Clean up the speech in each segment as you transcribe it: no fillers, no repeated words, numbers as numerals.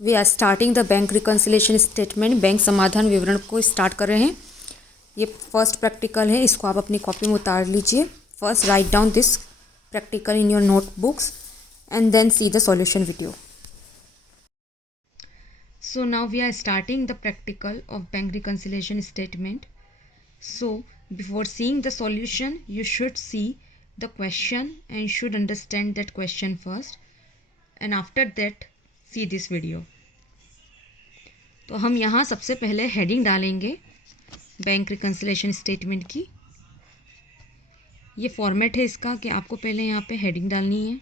We are starting the bank reconciliation statement. Bank समाधान विवरण को स्टार्ट कर रहे हैं। ये फर्स्ट प्रैक्टिकल है, इसको आप अपनी कॉपी में उतार लीजिए। First write down this practical in your notebooks and then see the solution video. So now we are starting the practical of bank reconciliation statement. So before seeing the solution, you should see the question and should understand that question first, and after that see this video. तो हम यहाँ सबसे पहले heading डालेंगे bank reconciliation statement की। ये format है इसका कि आपको पहले यहाँ पे हेडिंग डालनी है।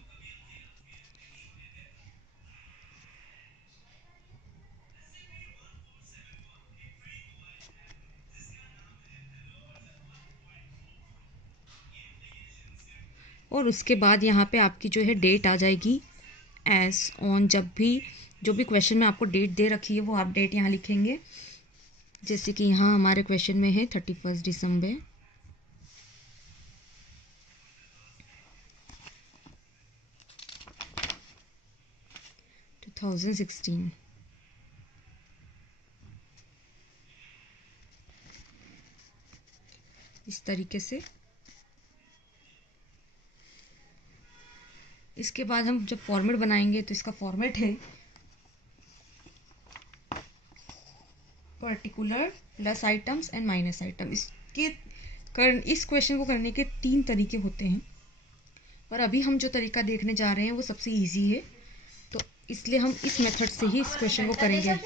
और उसके बाद यहाँ पे आपकी जो है डेट आ जाएगी एस ऑन। जब भी जो भी क्वेश्चन में आपको डेट दे रखी है वो आप डेट यहाँ लिखेंगे। जैसे कि यहाँ हमारे क्वेश्चन में है 31 दिसंबर 2016। इस तरीके से। इसके बाद हम जब फॉर्मेट बनाएंगे तो इसका फॉर्मेट है particular plus items and minus item. इस क्वेश्चन को करने के 3 तरीके होते हैं, पर अभी हम जो तरीका देखने जा रहे हैं वो सबसे इजी है, तो इसलिए हम इस मेथड से ही इस क्वेश्चन को करेंगे।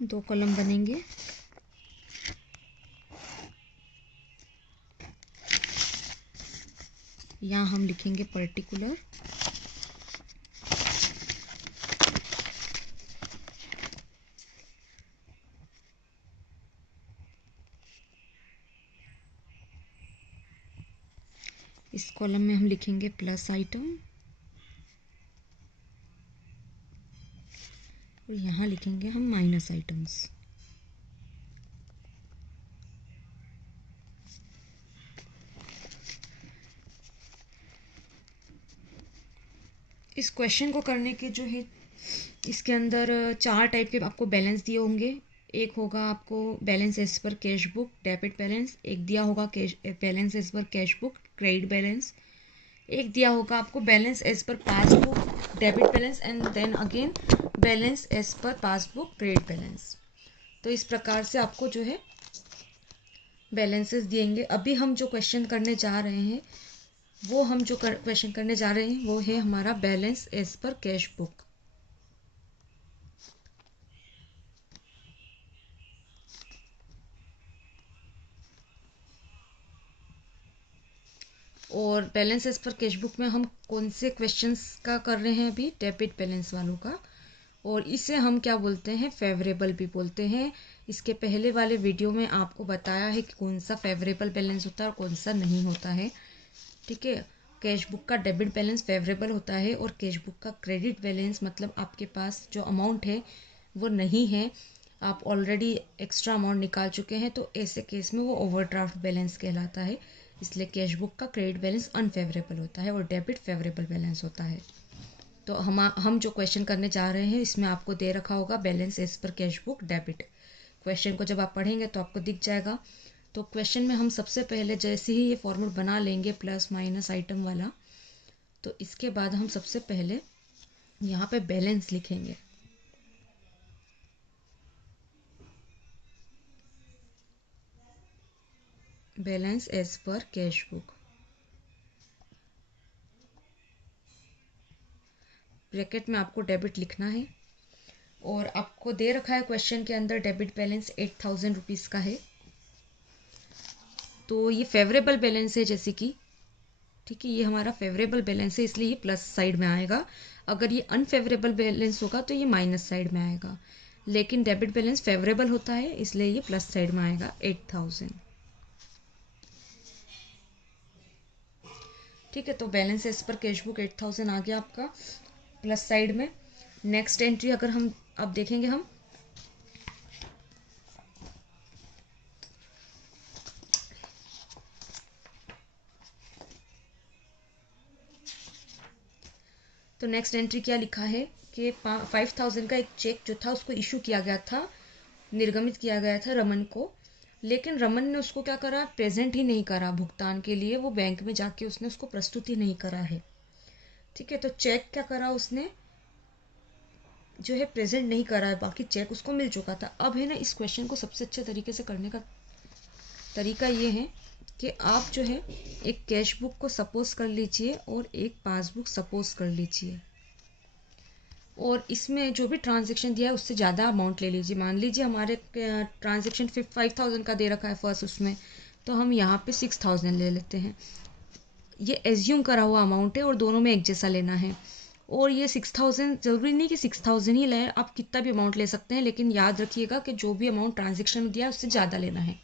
दो कॉलम बनेंगे। यहाँ हम लिखेंगे पर्टिकुलर, इस कॉलम में हम लिखेंगे प्लस आइटम, और यहाँ लिखेंगे हम माइनस आइटम्स। इस क्वेश्चन को करने के जो है इसके अंदर 4 टाइप के आपको बैलेंस दिए होंगे। एक होगा आपको balance as per cash book debit balance, एक दिया होगा cash balance as per cash book credit balance, एक दिया होगा आपको balance as per passbook debit balance, and then again balance as per passbook credit balance. तो इस प्रकार से आपको जो है बैलेंसेस दिएंगे। अभी हम जो क्वेश्चन करने जा रहे हैं क्वेश्चन करने जा रहे हैं वो है हमारा balance as per cash book. और balance as per cash book में हम कौन से क्वेश्चंस का कर रहे हैं अभी? डेबिट बैलेंस वालों का। और इसे हम क्या बोलते हैं? फेवरेबल भी बोलते हैं। इसके पहले वाले वीडियो में आपको बताया है कि कौन सा फेवरेबल बैलेंस होता है और कौन सा नहीं होता है। ठीक है, कैश बुक का डेबिट बैलेंस फेवरेबल होता है और कैश बुक का क्रेडिट बैलेंस मतलब आपके पास जो अमाउंट है वो नहीं है, आप ऑलरेडी एक्स्ट्रा अमाउंट निकाल चुके हैं, तो ऐसे केस में वो ओवरड्राफ्ट बैलेंस कहलाता है। इसलिए कैश बुक का क्रेडिट बैलेंस अनफेवरेबल होता है और डेबिट फेवरेबल बैलेंस होता है। तो हम जो क्वेश्चन करने जा रहे हैं इसमें आपको दे रखा होगा balance as per cash book debit. Question को जब आप पढ़ेंगे तो आपको दिख जाएगा। तो क्वेश्चन में हम सबसे पहले जैसे ही ये फॉर्मूला बना लेंगे प्लस माइनस आइटम वाला, तो इसके बाद हम सबसे पहले यहाँ पे बैलेंस लिखेंगे। Balance as per cash book, bracket में आपको डेबिट लिखना है। और आपको दे रखा है क्वेश्चन के अंदर डेबिट बैलेंस 8000 रुपीज़ का है, तो ये फेवरेबल बैलेंस है जैसे कि, ठीक है, ये हमारा फेवरेबल बैलेंस है इसलिए ये प्लस साइड में आएगा। अगर ये अनफेवरेबल बैलेंस होगा तो ये माइनस साइड में आएगा, लेकिन डेबिट बैलेंस फेवरेबल होता है इसलिए ये प्लस साइड में आएगा 8000। ठीक है, तो balance as per cash book 8000 आ गया आपका प्लस साइड में। नेक्स्ट एंट्री अगर हम अब देखेंगे हम, तो नेक्स्ट एंट्री क्या लिखा है कि 5000 का एक चेक जो था उसको इशू किया गया था, निर्गमित किया गया था रमन को, लेकिन रमन ने उसको क्या करा, प्रेजेंट ही नहीं करा भुगतान के लिए, वो बैंक में जाके उसने उसको प्रस्तुत ही नहीं करा है। ठीक है, तो चेक क्या करा उसने, जो है प्रेजेंट नहीं करा है, बाकी चेक उसको मिल चुका था। अब है ना, इस क्वेश्चन को सबसे अच्छे तरीके से करने का तरीका ये है कि आप जो है एक कैश बुक को सपोज कर लीजिए और एक पासबुक सपोज कर लीजिए, और इसमें जो भी ट्रांजेक्शन दिया है उससे ज़्यादा अमाउंट ले लीजिए। मान लीजिए हमारे ट्रांजेक्शन 5000 का दे रखा है फर्स्ट उसमें, तो हम यहाँ पे 6000 ले लेते हैं। ये एज्यूम करा हुआ अमाउंट है और दोनों में एक जैसा लेना है। और ये 6000 ज़रूरी नहीं कि 6000 ही लें, आप कितना भी अमाउंट ले सकते हैं, लेकिन याद रखिएगा कि जो भी अमाउंट ट्रांजेक्शन में दिया है उससे ज़्यादा लेना है।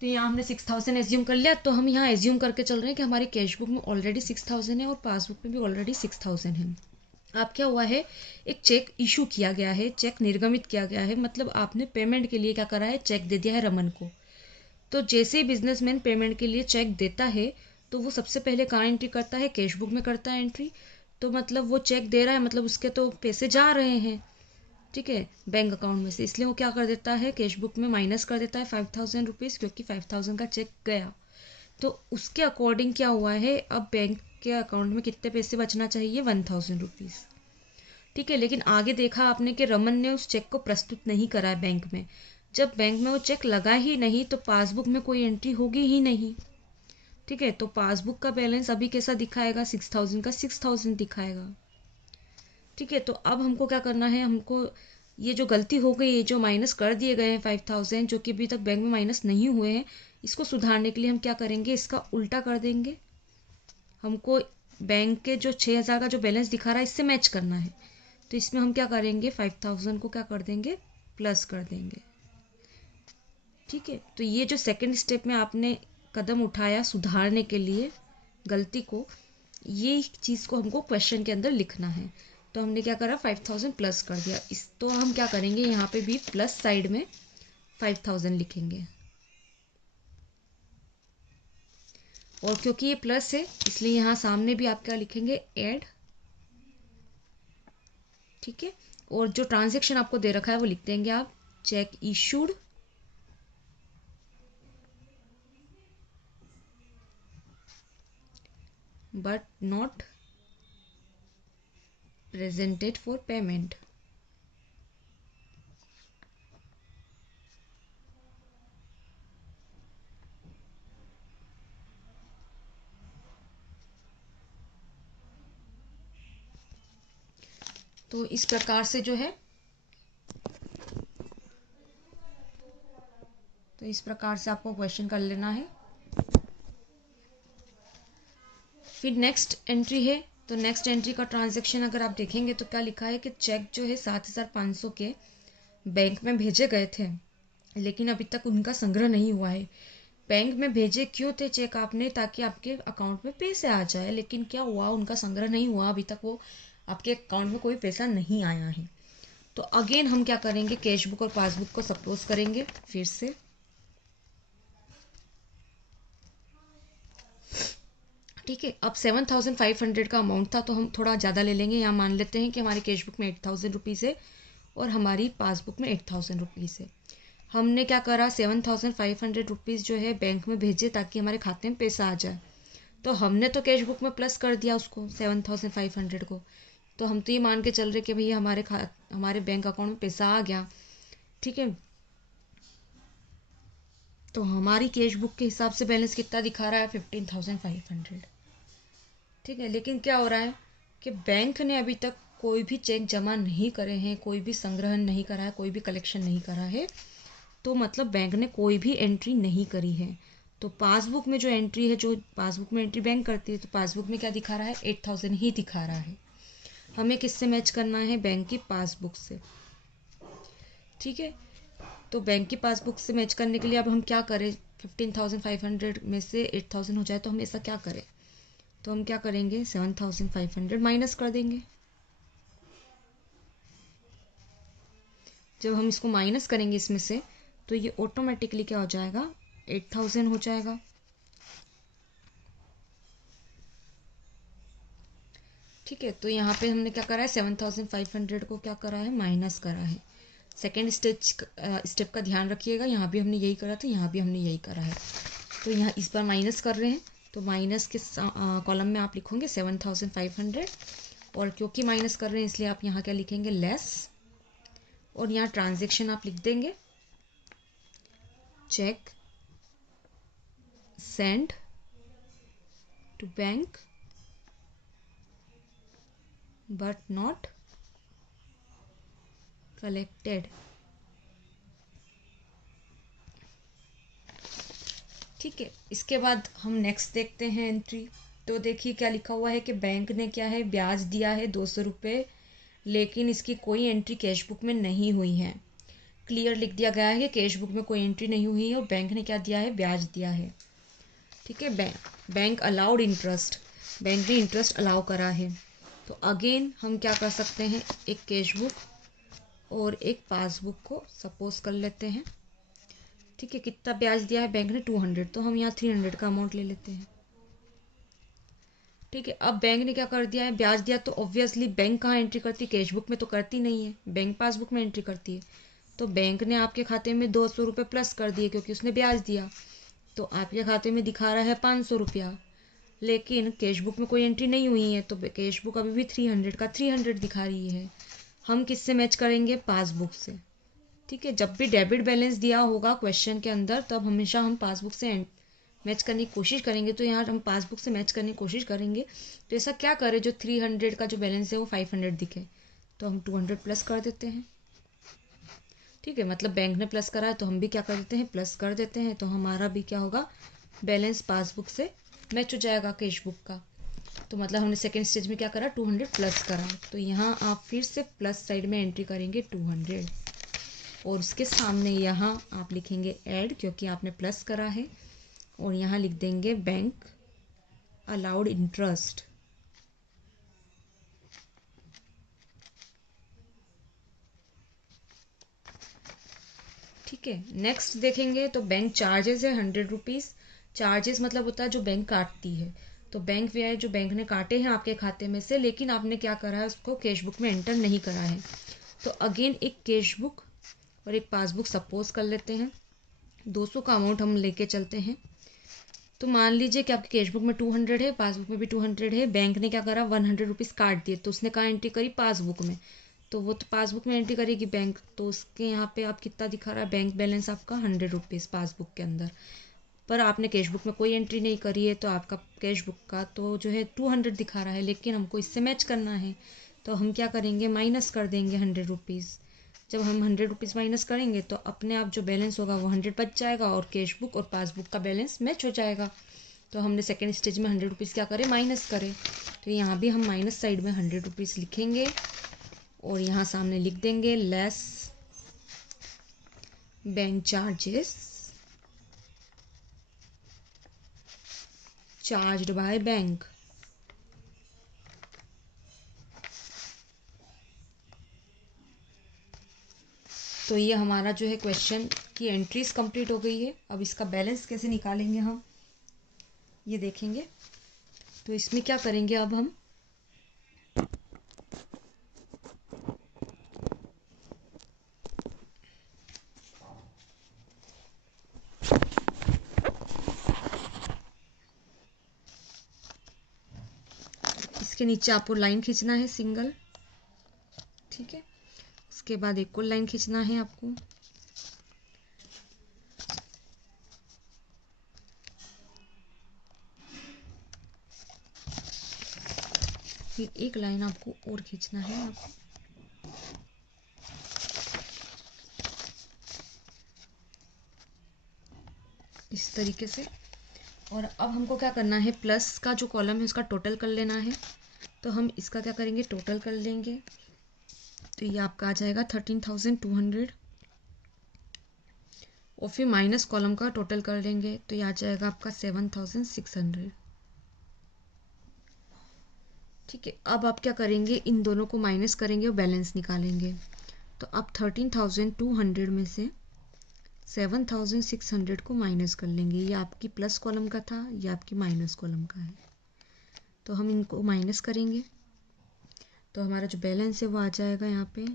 तो यहाँ हमने 6000 एज्यूम कर लिया, तो हम यहाँ एज्यूम करके चल रहे हैं कि हमारी कैश बुक में ऑलरेडी 6000 है और पासबुक में भी ऑलरेडी 6000 है। अब क्या हुआ है, एक चेक इशू किया गया है, चेक निर्गमित किया गया है, मतलब आपने पेमेंट के लिए क्या करा है, चेक दे दिया है रमन को। तो जैसे ही बिजनेसमैन पेमेंट के लिए चेक देता है तो वो सबसे पहले कहाँ एंट्री करता है, कैश बुक में करता है एंट्री। तो मतलब वो चेक दे रहा है, मतलब उसके तो पैसे जा रहे हैं, ठीक है, बैंक अकाउंट में से, इसलिए वो क्या कर देता है, कैश बुक में माइनस कर देता है 5000 रुपीज़, क्योंकि 5000 का चेक गया। तो उसके अकॉर्डिंग क्या हुआ है, अब बैंक के अकाउंट में कितने पैसे बचना चाहिए, 1000 रुपीज़। ठीक है, लेकिन आगे देखा आपने कि रमन ने उस चेक को प्रस्तुत नहीं करा है बैंक में। जब बैंक में वो चेक लगा ही नहीं तो पासबुक में कोई एंट्री होगी ही नहीं। ठीक है, तो पासबुक का बैलेंस अभी कैसा दिखाएगा, 6000 का 6000 दिखाएगा। ठीक है, तो अब हमको क्या करना है, हमको ये जो गलती हो गई है, जो माइनस कर दिए गए हैं 5000 जो कि अभी तक बैंक में माइनस नहीं हुए हैं, इसको सुधारने के लिए हम क्या करेंगे, इसका उल्टा कर देंगे। हमको बैंक के जो 6000 का जो बैलेंस दिखा रहा है इससे मैच करना है, तो इसमें हम क्या करेंगे, 5000 को क्या कर देंगे, प्लस कर देंगे। ठीक है, तो ये जो सेकंड स्टेप में आपने कदम उठाया सुधारने के लिए गलती को, ये चीज़ को हमको क्वेश्चन के अंदर लिखना है। तो हमने क्या करा, 5000 प्लस कर दिया। इस तो हम क्या करेंगे, यहाँ पे भी प्लस साइड में 5000 लिखेंगे, और क्योंकि ये प्लस है इसलिए यहाँ सामने भी आप क्या लिखेंगे, ऐड। ठीक है, और जो ट्रांजेक्शन आपको दे रखा है वो लिख देंगे आप, check issued but not presented for payment. तो इस प्रकार से जो है, तो इस प्रकार से आपको क्वेश्चन कर लेना है। फिर नेक्स्ट एंट्री है, तो नेक्स्ट एंट्री का ट्रांजैक्शन अगर आप देखेंगे तो क्या लिखा है कि चेक जो है 7500 के बैंक में भेजे गए थे, लेकिन अभी तक उनका संग्रह नहीं हुआ है। बैंक में भेजे क्यों थे चेक आपने, ताकि आपके अकाउंट में पैसे आ जाए, लेकिन क्या हुआ, उनका संग्रह नहीं हुआ, अभी तक वो आपके अकाउंट में कोई पैसा नहीं आया है। तो अगेन हम क्या करेंगे, कैश बुक और पासबुक को सपोज करेंगे फिर से। ठीक है, अब 7500 का अमाउंट था तो हम थोड़ा ज़्यादा ले लेंगे। यहाँ मान लेते हैं कि हमारी कैश बुक में 8000 रुपीज़ है और हमारी पासबुक में 8000 रुपीज़ है। हमने क्या करा, 7500 रुपीज़ जो है बैंक में भेजे ताकि हमारे खाते में पैसा आ जाए। तो हमने तो कैश बुक में प्लस कर दिया उसको 7500 को, तो हम तो ये मान के चल रहे कि भैया हमारे बैंक अकाउंट में पैसा आ गया। ठीक है, तो हमारी कैश बुक के हिसाब से बैलेंस कितना दिखा रहा है, 15500। ठीक है, लेकिन क्या हो रहा है कि बैंक ने अभी तक कोई भी चेक जमा नहीं करे हैं, कोई भी संग्रहण नहीं करा है, कोई भी कलेक्शन नहीं करा है, तो मतलब बैंक ने कोई भी एंट्री नहीं करी है। तो पासबुक में जो एंट्री है, जो पासबुक में एंट्री बैंक करती है, तो पासबुक में क्या दिखा रहा है, 8000 ही दिखा रहा है। हमें किससे मैच करना है, बैंक की पासबुक से। ठीक है, तो बैंक की पासबुक से मैच करने के लिए अब हम क्या करें, 15500 में से 8000 हो जाए तो हम ऐसा क्या करें, तो हम क्या करेंगे, 7500 माइनस कर देंगे। जब हम इसको माइनस करेंगे इसमें से तो ये ऑटोमेटिकली क्या हो जाएगा, 8000 हो जाएगा। ठीक है, तो यहाँ पे हमने क्या करा है, 7500 को क्या करा है, माइनस करा है। सेकेंड स्टेप का ध्यान रखिएगा, यहाँ भी हमने यही करा था, यहाँ भी हमने यही करा है। तो यहाँ इस बार माइनस कर रहे हैं, तो माइनस के कॉलम में आप लिखोगे 7500, और क्योंकि माइनस कर रहे हैं इसलिए आप यहाँ क्या लिखेंगे, लेस, और यहाँ ट्रांजेक्शन आप लिख देंगे, cheque send to bank but not collected. ठीक है, इसके बाद हम नेक्स्ट देखते हैं एंट्री। तो देखिए क्या लिखा हुआ है कि बैंक ने क्या है, ब्याज दिया है 200 रुपये, लेकिन इसकी कोई एंट्री कैश बुक में नहीं हुई है। क्लियर लिख दिया गया है कि कैश बुक में कोई एंट्री नहीं हुई है और बैंक ने क्या दिया है, ब्याज दिया है। ठीक है, बैंक अलाउड इंटरेस्ट, बैंक ने इंटरेस्ट अलाउ करा है। तो अगेन हम क्या कर सकते हैं, एक कैश बुक और एक पासबुक को सपोज कर लेते हैं। ठीक है, कितना ब्याज दिया है बैंक ने, 200, तो हम यहाँ 300 का अमाउंट ले लेते हैं। ठीक है, अब बैंक ने क्या कर दिया है, ब्याज दिया, तो ऑब्वियसली बैंक कहाँ एंट्री करती है, कैश बुक में तो करती नहीं है, बैंक पासबुक में एंट्री करती है। तो बैंक ने आपके खाते में 200 रुपये प्लस कर दिए क्योंकि उसने ब्याज दिया, तो आपके खाते में दिखा रहा है 500 रुपया, लेकिन कैश बुक में कोई एंट्री नहीं हुई है, तो कैश बुक अभी भी 300 का 300 दिखा रही है। हम किससे मैच करेंगे, पासबुक से। ठीक है, जब भी डेबिट बैलेंस दिया होगा क्वेश्चन के अंदर, तब हमेशा हम पासबुक से मैच करने की कोशिश करेंगे। तो यहाँ हम पासबुक से मैच करने की कोशिश करेंगे, तो ऐसा क्या करें जो 300 का जो बैलेंस है वो 500 दिखे, तो हम 200 प्लस कर देते हैं। ठीक है, मतलब बैंक ने प्लस करा है तो हम भी क्या कर देते हैं, प्लस कर देते हैं, तो हमारा भी क्या होगा, बैलेंस पासबुक से मैच हो जाएगा कैश बुक का। तो मतलब हमने सेकेंड स्टेज में क्या करा, 200 प्लस करा। तो यहाँ आप फिर से प्लस साइड में एंट्री करेंगे 200, और उसके सामने यहाँ आप लिखेंगे ऐड, क्योंकि आपने प्लस करा है, और यहाँ लिख देंगे बैंक अलाउड इंटरेस्ट। ठीक है, नेक्स्ट देखेंगे तो बैंक चार्जेस है 100 रुपीज़। चार्जेस मतलब होता है जो बैंक काटती है, तो बैंक व्यय जो बैंक ने काटे हैं आपके खाते में से, लेकिन आपने क्या करा है, उसको कैश बुक में एंटर नहीं करा है। तो अगेन एक कैश बुक और एक पासबुक सपोज कर लेते हैं, 200 का अमाउंट हम लेके चलते हैं। तो मान लीजिए कि आपकी कैश बुक में 200 है, पासबुक में भी 200 है, बैंक ने क्या करा, 100 रुपीज़ काट दिए, तो उसने कहाँ एंट्री करी, पासबुक में। तो वो तो पासबुक में एंट्री करेगी बैंक, तो उसके यहाँ पे आप कितना दिखा रहा है, बैंक बैलेंस आपका 100 रुपीज़ पासबुक के अंदर। पर आपने कैश बुक में कोई एंट्री नहीं करी है, तो आपका कैश बुक का तो जो है 200 दिखा रहा है, लेकिन हमको इससे मैच करना है, तो हम क्या करेंगे, माइनस कर देंगे 100 रुपीज़। जब हम 100 रुपीज़ माइनस करेंगे तो अपने आप जो बैलेंस होगा वो 100 बच जाएगा, और कैश बुक और पासबुक का बैलेंस मैच हो जाएगा। तो हमने सेकेंड स्टेज में 100 रुपीज़ क्या करें, माइनस करें। तो यहाँ भी हम माइनस साइड में 100 रुपीज़ लिखेंगे, और यहाँ सामने लिख देंगे less bank charges charged by bank. तो ये हमारा जो है क्वेश्चन की एंट्रीज कंप्लीट हो गई है। अब इसका बैलेंस कैसे निकालेंगे हम, ये देखेंगे। तो इसमें क्या करेंगे, अब हम इसके नीचे आपको लाइन खींचना है सिंगल। ठीक है, उसके बाद एक और लाइन खींचना है आपको, फिर एक लाइन आपको और खींचना है आपको। इस तरीके से। और अब हमको क्या करना है, प्लस का जो कॉलम है उसका टोटल कर लेना है। तो हम इसका क्या करेंगे, टोटल कर लेंगे। तो ये आपका आ जाएगा 13,200, और फिर माइनस कॉलम का टोटल कर लेंगे, तो ये आ जाएगा आपका 7,600। ठीक है, अब आप क्या करेंगे, इन दोनों को माइनस करेंगे और बैलेंस निकालेंगे। तो अब 13,200 में से 7,600 को माइनस कर लेंगे। ये आपकी प्लस कॉलम का था, ये आपकी माइनस कॉलम का है। तो हम इनको माइनस करेंगे तो हमारा जो बैलेंस है वो आ जाएगा यहाँ पे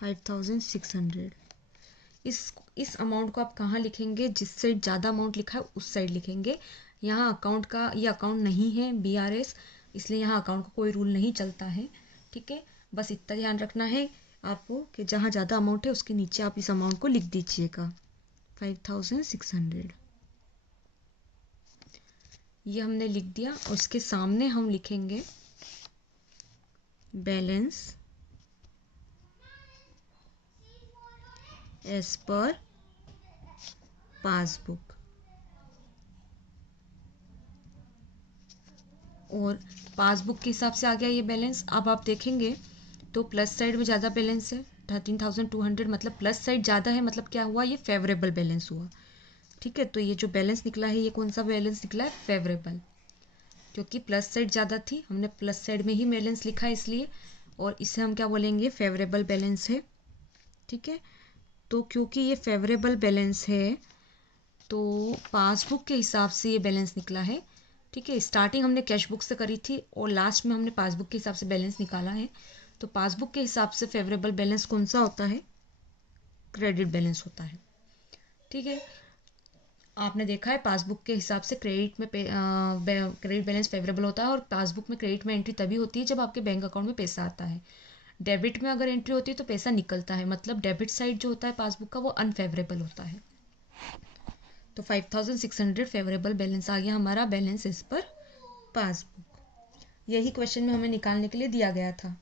5,600। इस अमाउंट को आप कहाँ लिखेंगे? जिस साइड ज़्यादा अमाउंट लिखा है उस साइड लिखेंगे। यहाँ अकाउंट का ये अकाउंट नहीं है BRS, इसलिए यहाँ अकाउंट का कोई रूल नहीं चलता है। ठीक है, बस इतना ध्यान रखना है आपको कि जहाँ ज़्यादा अमाउंट है उसके नीचे आप इस अमाउंट को लिख दीजिएगा 5,600। ये हमने लिख दिया और उसके सामने हम लिखेंगे बैलेंस एज पर पासबुक। और पासबुक के हिसाब से आ गया ये बैलेंस। अब आप देखेंगे तो प्लस साइड में ज़्यादा बैलेंस है 13,200, मतलब प्लस साइड ज़्यादा है, मतलब क्या हुआ? ये फेवरेबल बैलेंस हुआ। ठीक है, तो ये जो बैलेंस निकला है ये कौन सा बैलेंस निकला है? फेवरेबल, क्योंकि प्लस साइड ज़्यादा थी, हमने प्लस साइड में ही बैलेंस लिखा है इसलिए। और इसे हम क्या बोलेंगे? फेवरेबल बैलेंस है। ठीक है, तो क्योंकि ये फेवरेबल बैलेंस है तो पासबुक के हिसाब से ये बैलेंस निकला है। ठीक है, स्टार्टिंग हमने कैश बुक से करी थी और लास्ट में हमने पासबुक के हिसाब से बैलेंस निकाला है। तो पासबुक के हिसाब से फेवरेबल बैलेंस कौन सा होता है? क्रेडिट बैलेंस होता है। ठीक है, आपने देखा है पासबुक के हिसाब से क्रेडिट में क्रेडिट बैलेंस फेवरेबल होता है, और पासबुक में क्रेडिट में एंट्री तभी होती है जब आपके बैंक अकाउंट में पैसा आता है। डेबिट में अगर एंट्री होती है तो पैसा निकलता है, मतलब डेबिट साइड जो होता है पासबुक का वो अनफेवरेबल होता है। तो 5,600 फेवरेबल बैलेंस आ गया हमारा बैलेंस इस पर पासबुक। यही क्वेश्चन में हमें निकालने के लिए दिया गया था।